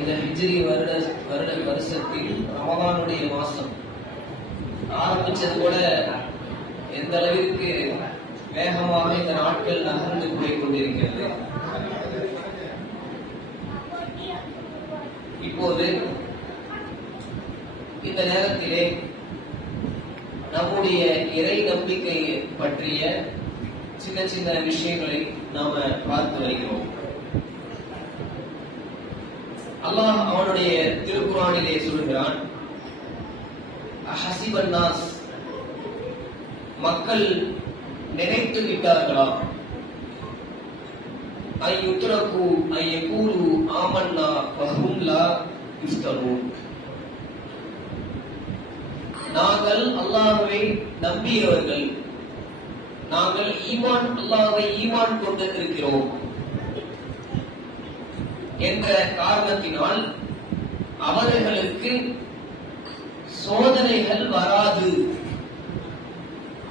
இந்த ஹிஜ்ரி வருஷத்தில் ரமலானுடைய மாசம் ஆரம்பிச்சது கூட எந்த அளவிற்கு வேகமாக இந்த நாட்கள் நகர்ந்து போய் கொண்டிருக்கிறது. இப்போது இந்த நேரத்திலே நம்முடைய இறை நம்பிக்கை பற்றிய சின்ன சின்ன விஷயங்களை நாம பார்த்து வருகிறோம். அல்லாஹ் அவனுடைய திருக்குர்ஆனிலே சொல்கிறான், அஹஸிபன் நாஸ், மக்கள் நினைத்து விட்டார்களா, ஐயுத்ரகு ஐயகூலு ஆமன்னா வஹும் லா யுஃப்தனூன், நாங்கள் அல்லாஹ்வை நம்பியவர்கள், நாங்கள் அல்லாஹ்வை ஈமான் கொண்டு இருக்கிறோம் என்ற காரணத்தினால் அவர்களுக்கு சோதனைகள் வராது,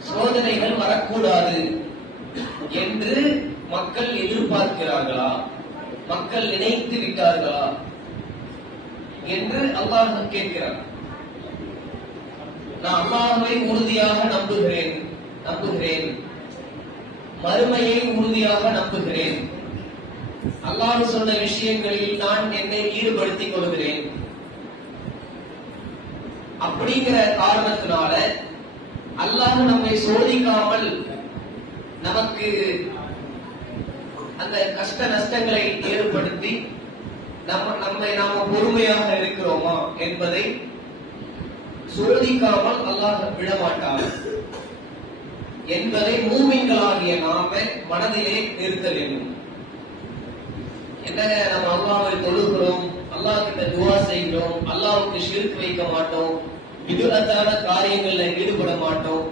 சோதனைகள் வரக்கூடாது என்று மக்கள் எதிர்பார்க்கிறார்களா, மக்கள் நினைத்து விட்டார்களா என்று அல்லாஹ் கேட்கிறார். நான் அல்லாஹ்வை உறுதியாக நம்புகிறேன், மறுமையை உறுதியாக நம்புகிறேன், அல்லாஹ் சொன்ன விஷயங்களில் நான் என்னை ஈடுபடுத்திக் கொள்கிறேன் அப்படிங்கிற காரணத்தினால அல்லாஹ் நம்மை சோதிக்காமல் நமக்கு அந்த கஷ்ட நஷ்டங்களை ஏற்படுத்தி நாம பொறுமையாக இருக்கிறோமா என்பதை சோதிக்காமல் அல்லாஹ் விடமாட்டார் என்பதை மூமின்களாகிய நாம மனதிலே நிறுத்த வேண்டும். என்ன, நம்ம அல்லாஹ்வை தொழுகிறோம், அல்லாஹ் கிட்ட துஆ செய்கிறோம், அல்லாஹ்வுக்கு ஷிர்க் வைக்க மாட்டோம், விதுஅத்தான காரியங்கள்ல ஈடுபட மாட்டோம்,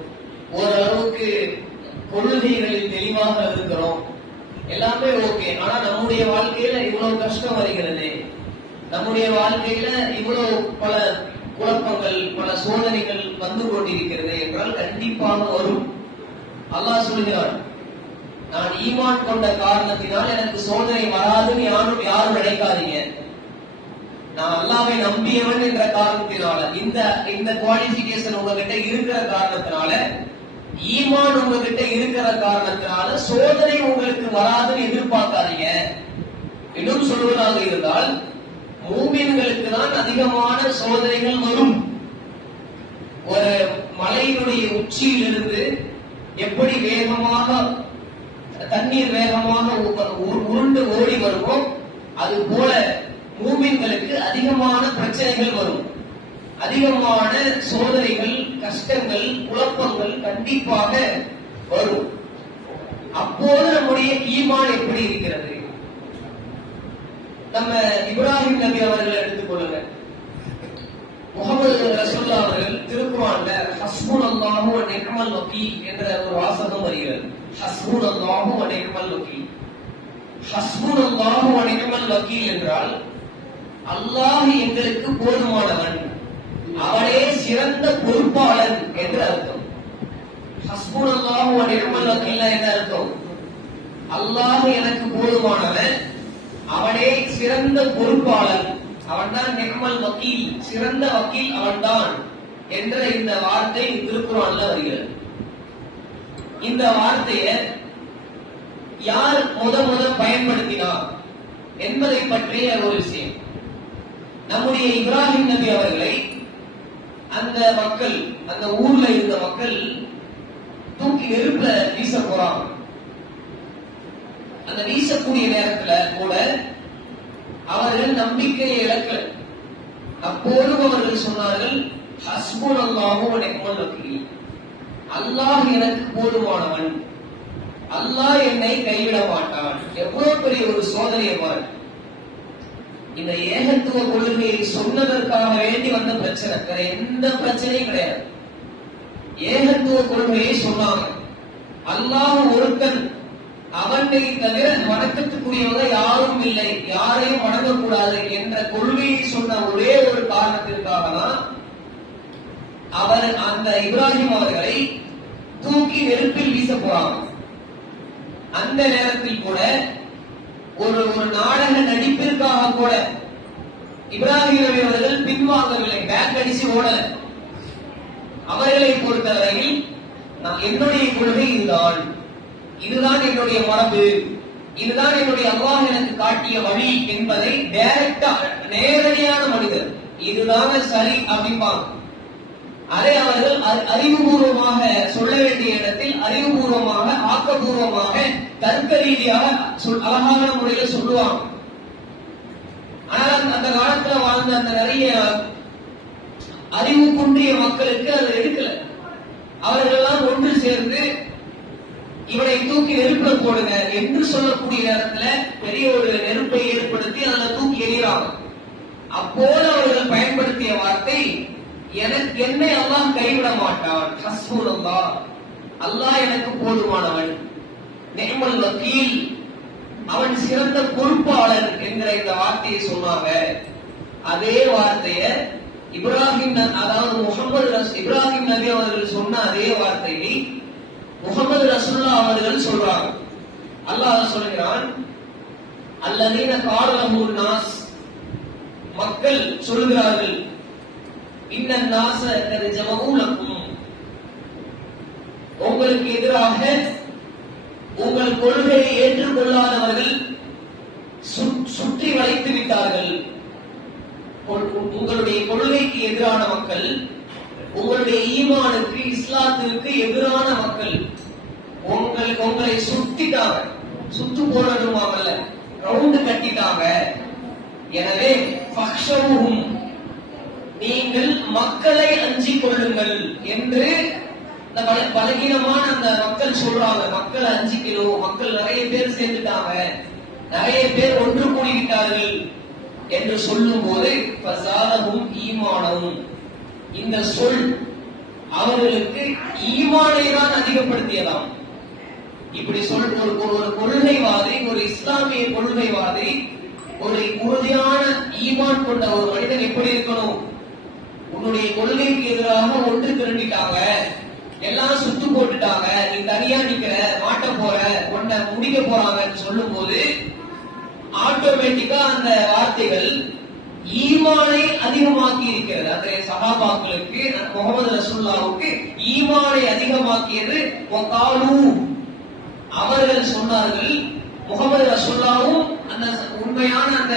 ஓரளவுக்கு கொள்கைகளில் தெளிவாக இருக்கிறோம், எல்லாமே ஓகே. ஆனா நம்முடைய வாழ்க்கையில இவ்வளவு கஷ்டம் வருகிறது, நம்முடைய வாழ்க்கையில இவ்வளவு பல குழப்பங்கள், பல சோதனைகள் வந்து கொண்டிருக்கிறது என்றால் கண்டிப்பாக வரும். அல்லாஹ் சொல்கிறான், நான் ஈமான் கொண்ட காரணத்தினால் எனக்கு சோதனை வராதுன்னு யாரும் நினைக்காதீங்க. நான் அல்லாஹ்வை நம்பியவன் என்ற காரணத்தினால, இந்த குவாலிஃபிகேஷன் உங்ககிட்ட இருக்கிற காரணத்தினால, ஈமான் உங்ககிட்ட இருக்கிற காரணத்தினால சோதனை உங்களுக்கு வராதுன்னு எதிர்பார்க்காதீங்க. இன்னும் சொல்வதாக இருந்தால், மூமின்களுக்கு தான் அதிகமான சோதனைகள் வரும். ஒரு மலையினுடைய உச்சியிலிருந்து எப்படி வேகமாக தண்ணீர் வேகமாக உருண்டு ஓடி வருமோ அது போல மூமின்களுக்கு அதிகமான பிரச்சனைகள் வரும், அதிகமான சோதனைகள், கஷ்டங்கள், குழப்பங்கள் கண்டிப்பாக வரும். அப்போது நம்முடைய ஈமான் எப்படி இருக்கிறது? நம்ம இப்ராஹிம் நபி அவர்களை எடுத்துக்கொள்ளுங்க. முஹம்மது ரசூலுல்லாஹ் அவர்கள் திருக்குர்ஆன்ல ஹஸ்புனல்லாஹு வ நிஅமல் வக்கீல் என்ற ஒரு வாசகம் வருகிறது. ஹஸ்புனல்லாஹு வ நிஅமல் வக்கீல். ஹஸ்புனல்லாஹு வ நிஅமல் வக்கீல் என்றால் அல்லாஹ் எங்களுக்கு போதுமானவன், அவனே சிறந்த பொறுப்பாளன் என்று அர்த்தம். ஹஸ்புனல்லாஹு வ நிஅமல் வக்கீல் என்ன அர்த்தம்? அல்லாஹ் எனக்கு போதுமானவன், அவனே சிறந்த பொறுப்பாளன், அவன்தான் நிஅமல் வக்கீல், சிறந்த வக்கீல் அவன்தான் என்ற இந்த வார்த்தை திருக்குர்ஆன்ல வருகிறது. இந்த வார்த்தையை யார் முத பயன்படுத்தினார் என்பதை பற்றிய ஒரு விஷயம். நம்முடைய இப்ராஹிம் நபி அவர்களை அந்த மக்கள், அந்த ஊர்ல இருந்த மக்கள் தூக்கி நெருப்புல வீச போறாங்க. அந்த வீசக்கூடிய நேரத்துல கூட அவர்கள் நம்பிக்கையை இழக்கல. அப்போதும் அவர்கள் சொன்னார்கள், ஹஸ்புனல்லாஹு வ நிஅமல் வக்கீல், அல்லாஹ் எனக்கு போதுமானவன், அல்லாஹ் என்னை கைவிட மாட்டான். எவ்வளவு பெரிய ஒரு சோதனையை பாருங்க. இந்த ஏகத்துவ கொள்கையை சொன்னதற்காக வேண்டி வந்த பிரச்சனை, வேற எந்த பிரச்சனையும் கிடையாது. ஏகத்துவ கொள்கையை சொன்னாங்க, அல்லாஹ் ஒருத்தன், அவனை தவிர வணக்கத்துக்குரியவங்க யாரும் இல்லை, யாரையும் வணங்கக்கூடாது என்ற கொள்கையை சொன்ன ஒரே ஒரு காரணத்திற்காக தான் அவர் அந்த இப்ராஹிம் அவர்களை தூக்கி நெருப்பில் வீச போறாங்க. அந்த நேரத்தில் கூட ஒரு நாடக நடிப்பிற்காக கூட இப்ராஹிம் நபி அவர்கள் பின்வாங்கவில்லை, பேக் அடிச்சு ஓடல. அவர்களை பொறுத்தவரையில் என்னுடைய கொள்கை இதுதான், இதுதான் என்னுடைய மரபு, இதுதான் என்னுடைய அல்லாஹ் எனக்கு காட்டிய வழி என்பதை டைரக்டா நேரடியான மனிதர் இதுதான் சரி அப்படிம்பாங்க. அதை அவர்கள் அறிவுபூர்வமாக சொல்ல வேண்டிய இடத்தில் அறிவுபூர்வமாக ஆக்கப்பூர்வமாக தர்க்க ரீதியாக அழகான முறையில் சொல்லுவாங்க. ஆனால் அந்த காலத்துல வாழ்ந்த அந்த நிறைய அறிவு குன்றிய மக்களுக்கு அது எடுக்கல. அவர்கள் எல்லாம் ஒன்று சேர்ந்து இவனை தூக்கி நெருப்பில் போடுங்க என்று சொல்லக்கூடிய நேரத்துல பெரிய ஒரு நெருப்பை ஏற்படுத்தி அதில் தூக்கி எறிகிறாங்க. அப்போது அவர்கள் பயன்படுத்திய வார்த்தை, என்னை அல்லாஹ் கைவிட மாட்டான், ஹஸ்புனல்லாஹ், அல்லாஹ் எனக்கு போதுமானவன், நிஅமல் வக்கீல், அவன் சிறந்த பொறுப்பாளர் என்கிற இந்த வார்த்தையை சொன்னாங்க. அதே வார்த்தைய இப்ராஹிம், அதாவது இப்ராஹிம் நபி அவர்கள் சொன்ன அதே வார்த்தையை முகமது ரசூலுல்லாஹ் அவர்கள் சொல்றாங்க. அல்லாஹ் சொல்கிறான், அல்லதீன கால லஹுன் நாஸ், மக்கள் சொல்கிறார்கள், இன்னன் நாஸ கத் ஜமஊ லக்கும், உங்களுக்கு எதிராக உங்கள் கொள்கையை ஏற்றுக்கொள்ளாதவர்கள் சுற்றி வளைத்து விட்டார்கள். உங்களுடைய கொள்கைக்கு எதிரான மக்கள், உங்களுடைய ஈமானுக்கு இஸ்லாத்திற்கு எதிரான மக்கள் உங்களை சுத்திட்டாங்க. சுத்து போனதுமாமல்ல, ரவுண்டு கட்டிட்டாங்க. எனவே ஃபக்ஷவுஹும், நீங்கள் மக்களை அஞ்சிக் கொள்ளுங்கள் என்று பலகீனமான அந்த மக்கள் சொல்றாங்க. மக்களை அஞ்சிக்கணும், மக்கள் நிறைய பேர் சேர்ந்துட்டாங்க, நிறைய பேர் ஒன்று கூடிவிட்டார்கள் என்று சொல்லும் போது ஃபஸாதஹும் ஈமானஹும், இந்த சொல் அவர்களுக்கு ஈமானை தான் அதிகப்படுத்தியதாம். இப்படி ஒரு கொள்கைவாதி, ஒரு இஸ்லாமிய கொள்கைவாதி, ஒரு உறுதியான ஈமான் கொண்ட ஒரு மனிதன் எப்படி இருக்கணும்? உன்னுடைய கொள்கைக்கு எதிராக ஒன்று திரண்டிட்டாங்க, எல்லாம் சுத்து போட்டுட்டாங்க, நீ தனியா நிக்கிற, மாட்ட போற, உன்னை முடிக்க போறாங்கன்னு சொல்லும் போது ஆட்டோமேட்டிக்கா அந்த வார்த்தைகள் ஈமானை அதிகமாக்கி இருக்கிறது. அந்த சஹாபாக்களுக்கு, முகமது ரசூலுல்லாஹ்வுக்கு ஈமானை அதிகமாக்கியது. அவர்கள் சொன்னார்கள், முகமது ரசூலுல்லாஹ்வும் அந்த உண்மையான அந்த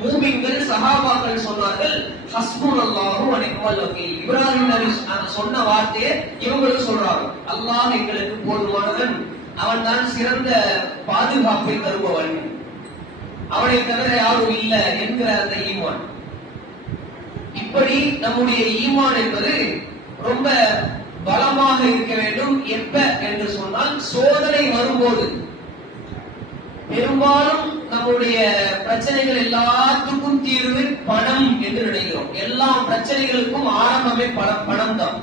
மூமின்கள் சஹாபாக்கள் சொன்னார்கள், ஹஸ்புனல்லாஹு வ நிஅமல் வக்கீல். இப்ராஹிம் நபி சொன்ன வார்த்தையை இவங்களுக்கு சொல்றாங்க, அல்லாஹ் எங்களுக்கு போதுமானவன், அவன் தான் சிறந்த பாதுகாப்பை தருபவன், அவனை தவிர யாரும் இல்லை என்கிற அந்த ஈமான். இப்படி நம்முடைய ஈமான் என்பது ரொம்ப பலமாக இருக்க வேண்டும். எப்ப என்று சொன்னால் சோதனை வரும்போது. பெரும்பாலும் நம்முடைய பிரச்சனைகள் எல்லாத்துக்கும் தீர்வு பணம் என்று நினைக்கிறோம். எல்லா பிரச்சனைகளுக்கும் ஆரம்பமே பணம் தான்.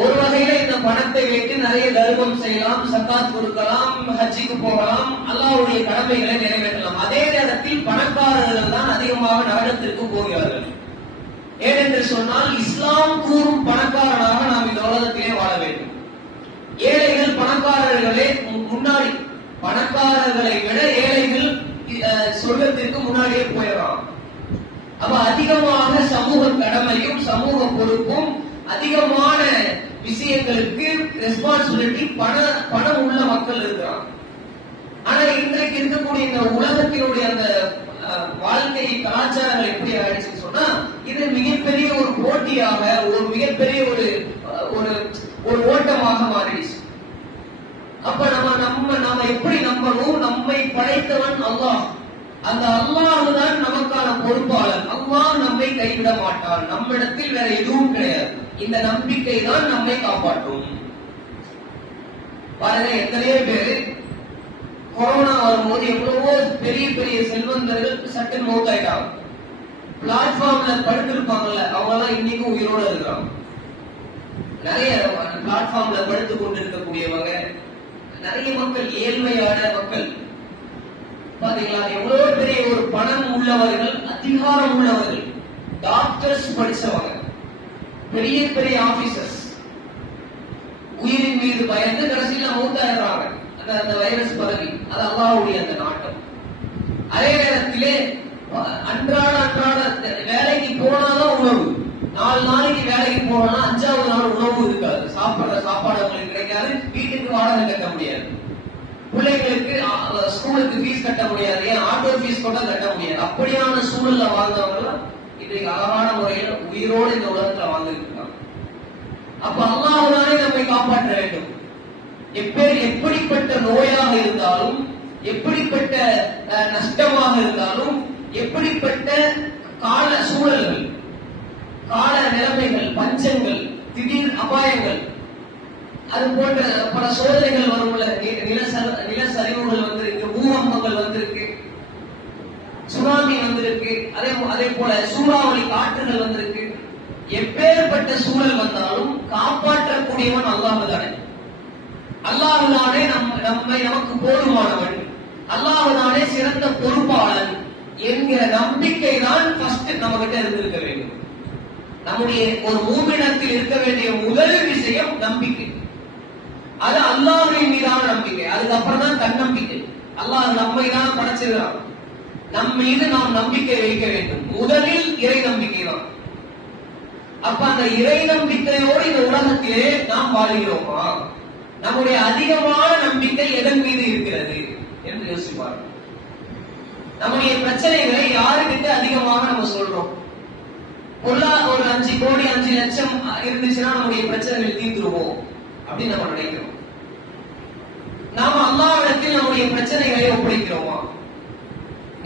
ஒரு வகையில இந்த பணத்தை வைத்து நிறைய தர்மம் செய்யலாம், சக்காத் கொடுக்கலாம், ஹஜ்ஜிக்கு போகலாம், அல்லாஹ்வுடைய கடமைகளை நிறைவேற்றலாம். அதே நேரத்தில் பணக்காரர்கள் தான் அதிகமாக நரகத்திற்கு போகிறார்கள். ஏனென்று சொன்னால் இஸ்லாம் கூறும் பணக்காரனாக நாம் இந்த உலகத்திலே வாழ வேண்டும். ஏழைகள் பணக்காரர்களே முன்னாடி, பணக்காரர்களை விட ஏழைகள் சொர்க்கத்திற்கு முன்னாடியே போயிடலாம். அப்ப அதிகமாக சமூக கடமையும் சமூக பொறுப்பும் அதிகமான விஷயங்களுக்கு ரெஸ்பான்சிபிலிட்டி பணம் உள்ள மக்கள் இருக்கிறாங்க. ஆனா இன்றைக்கு இருக்கக்கூடிய இந்த உலகத்தினுடைய அந்த வாழ்க்கை கலாச்சாரங்கள் எப்படி ஆயிடுச்சுன்னு சொன்னா, இது மிகப்பெரிய ஒரு போட்டியாக, ஒரு மிகப்பெரிய ஒரு ஓட்டமாக மாறிடுச்சு. அப்ப நம்ம எப்படி நம்பணும்? நம்மை படைத்தவன் அல்லாஹ், அந்த அல்லாஹ் தான் நமக்கான பொறுப்பாளர். அல்லாஹ் நம்மை கைவிட மாட்டான், நம்மிடத்தில் வேற எதுவும் கிடையாது. இந்த நம்பிக்கை தான் நம்மை காப்பாற்றும். பாருங்க, எத்தனையோ பேரு கொரோனா வரும்போது எவ்வளவோ பெரிய பெரிய செல்வந்தர்கள் சட்டு மௌத்தாயிட்டாங்க. பிளாட்ஃபார்ம்ல படுத்திருப்பாங்கல்ல, அவங்க எல்லாம் இன்னைக்கும் உயிரோட இருக்கிறாங்க. நிறைய பிளாட்ஃபார்ம்ல படுத்துக் கொண்டிருக்கக்கூடியவங்க, நிறைய மக்கள், ஏழ்மையான மக்கள் பாத்தீங்களா? எவ்வளவு பெரிய ஒரு பணம் உள்ளவர்கள், அதிகாரம் உள்ளவர்கள், டாக்டர்ஸ் படிச்சவங்க, பெரிய பெரிய ஆபீசர்ஸ் உயிரின் மீது பயந்து கடைசியில மௌத்தாயிடுறாங்க. அந்த வைரஸ் பரவி, அது அல்லாஹ்வுடைய அந்த நாட்டம். அதே நேரத்திலே அன்றாட வேலைக்கு போனாதான் உணவு. 4 நாளைக்கு வேலைக்கு போனா 5வது நாள் உணவு இருக்காது, சாப்பாடு அவங்களுக்கு கிடைக்காது, வீட்டுக்கு வாடகை கட்ட முடியாது, பிள்ளைங்களுக்கு ஸ்கூலுக்கு ஃபீஸ் கட்ட முடியாது, ஏன் ஆட்டோ ஃபீஸ் கூட கட்ட முடியாது. அப்படியான சூழல்ல வாழ்ந்தவங்க இன்றைக்கு அழகான முறையில் உயிரோடு இந்த உலகத்துல வாழ்ந்துட்டு இருக்காங்க. அப்ப அல்லாஹ்தானே நம்மை காப்பாற்ற வேண்டும். எப்படிப்பட்ட நோயாக இருந்தாலும், எப்படிப்பட்ட நஷ்டமாக இருந்தாலும், எப்படிப்பட்ட கால சூழல்கள், கால நிலைமைகள், பஞ்சங்கள், திடீர் அபாயங்கள், அது போன்ற பல சோதனைகள் வரும்ல, நிலச்சரிவுகள் வந்திருக்கு, பூகம்பங்கள் வந்திருக்கு, சுனாமி வந்திருக்கு, அதே போல சூறாவளி காற்றுகள் வந்திருக்கு. எப்பேற்பட்ட சூழல் வந்தாலும் காப்பாற்றக்கூடியவன் அல்லாஹ் தானே. அல்லாஹ் தானே நமக்கு போதுமானவன், அல்லாஹ் தானே சிறந்த பொறுப்பாளன் என்கிற நம்பிக்கை தான் ஃபர்ஸ்ட் நம்ம கிட்ட இருந்திருக்க வேண்டும். நம்முடைய ஒரு மூமினத்தில் இருக்க வேண்டிய முதல் விஷயம் நம்பிக்கை. அது அல்லாஹ்வின் மீதான நம்பிக்கை. அதுக்கப்புறம் தான் தன்னம்பிக்கை. அல்லாஹ் நம்மை தான் படைச்சிருக்கிறான், நம் மீது நாம் நம்பிக்கை வைக்க வேண்டும். முதலில் இறை நம்பிக்கை தான். அப்ப அந்த இறை நம்பிக்கையோடு இந்த உலகத்திலே நாம் வாழ்கிறோமா? நம்முடைய அதிகமான நம்பிக்கை எதன் மீது இருக்கிறது என்று யோசிப்பார். நம்முடைய பிரச்சனைகளை யாருக்கிட்ட அதிகமாக நம்ம சொல்றோம்? ஒரு 5 கோடி 5 லட்சம் இருந்துச்சுன்னா நம்முடைய பிரச்சனைகள் தீர்த்துருவோம் அப்படின்னு நம்ம நினைக்கிறோம். நாம அல்லாஹ்விடத்தில் நம்முடைய பிரச்சனைகளை ஒப்படைக்கிறோமா?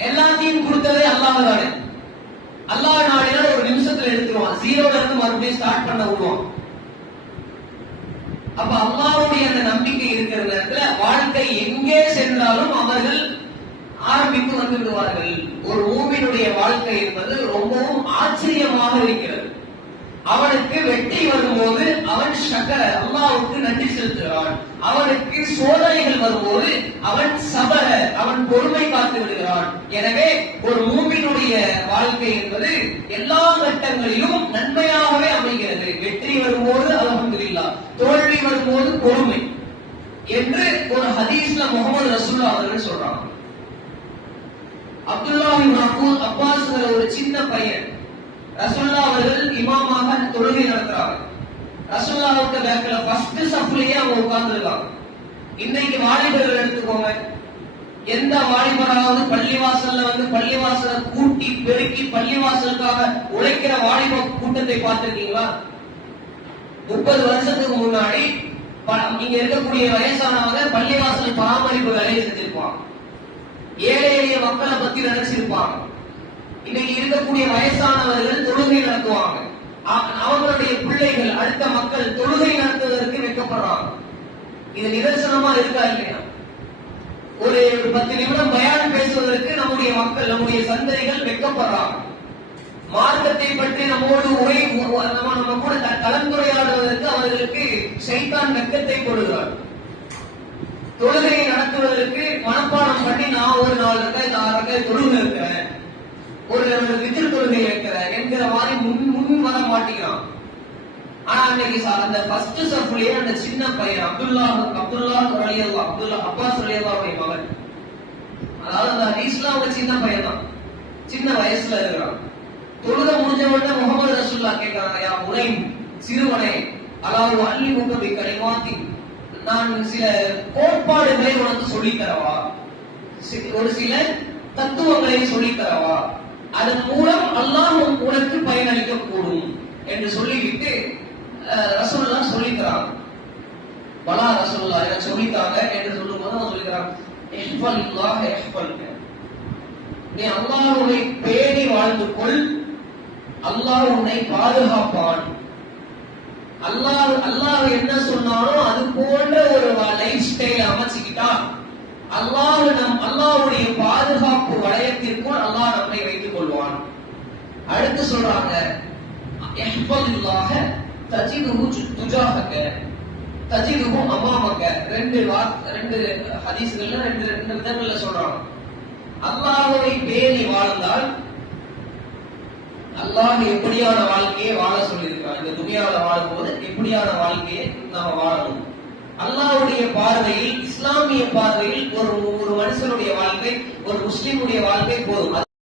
எல்லாத்தையும் கொடுத்ததே அல்லாஹ் தானே. அல்லாஹ் நாடினால் ஒரு நிமிஷத்துல எடுத்துருவான், 0ல இருந்து மறுபடியும் ஸ்டார்ட் பண்ண விடுவான். அப்ப அல்லாஹ்வுடைய அந்த நம்பிக்கை இருக்கிற நேரத்துல வாழ்க்கை எங்கே சென்றாலும் அவர்கள் ஆரம்பித்து வந்து விடுவார்கள். ஒரு மூமினுடைய வாழ்க்கை என்பது ரொம்பவும் ஆச்சரியமாக இருக்கிறது. அவனுக்கு வெற்றி வரும்போது அவன் ஷக்கர, அல்லாஹ்வுக்கு நன்றி செலுத்துகிறான். அவனுக்கு சோதனைகள் வரும்போது அவன் சபர, அவன் பொறுமை காத்து விடுகிறான். எனவே ஒரு மூமினுடைய வாழ்க்கை என்பது எல்லா கட்டங்களிலும் நன்மையாகவே அமைகிறது. வெற்றி வரும்போது அல்ஹம்துலில்லாஹ், தோல்வி வரும்போது பொறுமை என்று ஒரு ஹதீஸ்ல முகமது ரசூலுல்லாஹ் அவர்கள் சொல்றாங்க. அப்துல்லாஹ் இப்னு அப்பாஸ் ஒரு சின்ன பையன், ரசூலுல்லாஹ் அவர்கள் இமாமாக தொழுகை நடத்துறாங்க. ரசூலுல்லாஹ்வுக்கு பேக்ல ஃபர்ஸ்ட் சஃப்லயே அவங்க உட்கார்ந்திருக்காங்க. இன்னைக்கு வாலிபர்கள் எடுத்துக்கோங்க, எந்த வாலிபராவது பள்ளிவாசல்ல வந்து பள்ளிவாசலை கூட்டி பெருக்கி பள்ளிவாசலுக்காக உழைக்கிற வாலிப கூட்டத்தை பார்த்திருக்கீங்களா? 30 வருஷத்துக்கு முன்னாடி இங்க இருக்கக்கூடிய வயசானவங்க பள்ளிவாசல் பராமரிப்பு வேலையை செஞ்சிருப்பாங்க, ஏழை எளிய மக்களை பத்தி நினைச்சிருப்பாங்க. இன்னைக்கு இருக்கக்கூடிய வயசானவர்கள் தொழுகை நடத்துவாங்க, அவங்களுடைய பிள்ளைகள் அடுத்த மக்கள் தொழுகை நடத்துவதற்கு வைக்கப்படுறாங்க. இது நிதர்சனமா இருக்கா இல்லையா? ஒரு 10 நிமிடம் பயான் பேசுவதற்கு நம்முடைய மக்கள், நம்முடைய சந்ததிகள் வைக்கப்படுறாங்க. மார்க்கத்தை பற்றி நம்மோடு நம்ம கூட கலந்துரையாடுவதற்கு அவர்களுக்கு ஷைத்தான் வெட்கத்தை கொடுக்கிறார். தொழுகையை நடத்துவதற்கு மனப்பாடம் பண்ணி நான் ஒரு 4 ரக்காத் 6 ரக்காத் தொழுகை இருக்கிறேன், ஒரு வித்திரு தொழுகை இருக்கிறேன் என்கிற மாதிரி முன் வர மாட்டேங்கிறான். ஆனா அன்னைக்கு அந்த ஃபர்ஸ்ட் சஃப்லயே அந்த சின்ன பையன் அப்துல்லாஹ் அப்பாஸ் ரலியல்லாஹுடைய மகன், அதாவது அந்த ஹதீஸ்ல அவங்க சின்ன பையன் தான், சின்ன வயசுல இருக்கிறான். தொழுகை முடிஞ்ச உடனே முகமது ரசூலுல்லாஹ் கேட்கிறாங்க, யா முனைம், சிறுவனே, அல்லாஹ் அல்லிமுக பி கலிமாத்தி, நான் சில கோட்பாடுகளை உனக்கு சொல்லித் தரவா, ஒரு சில தத்துவங்களை சொல்லித் தரவா, அதன் மூலம் அல்லாஹ் உனக்கு பயனளிக்க கூடும் என்று சொல்லிவிட்டு ரசூலுல்லாஹ் சொல்லிக்கிறாங்க. வலா ரசூலுல்லாஹ் எனக்கு சொல்லித்தாங்க என்று சொல்லும்போது அவன் சொல்லிக்கிறான், இஹ்ஃபலில்லாஹ் இஹ்ஃபல்க, நீ அல்லாஹ்வை பேணி வாழ்ந்து கொள், அல்லாஹ் உன்னை பாதுகாப்பான். அல்லாஹ் என்ன சொன்னாலும் அது போன்ற ஒரு லைஃப் ஸ்டைல் அமைச்சுக்கிட்டா அல்லாஹ்வுடைய பாதுகாப்பு வளையத்திற்குள் அல்லாஹ் நம்மை வைத்துக் கொள்வான். அடுத்து சொல்றாங்க, இஹ்ஃபலில்லாஹ தஜிதுஹு துஜாஹக தஜிதுஹு அமாமக. ரெண்டு ஹதீஸ்கள்ல ரெண்டு விதங்கள்ல சொல்றாங்க. அல்லாஹ்வை பேணி வாழ்ந்தால் அல்லாஹ் எப்படியான வாழ்க்கையை வாழ சொல்லியிருக்கிறான், இந்த துனியாவில வாழும்போது எப்படியான வாழ்க்கையை நாம வாழணும். அல்லாஹ்வுடைய பார்வையில், இஸ்லாமிய பார்வையில் ஒரு மனுஷனுடைய வாழ்க்கை, ஒரு முஸ்லிமுடைய வாழ்க்கை போதும்.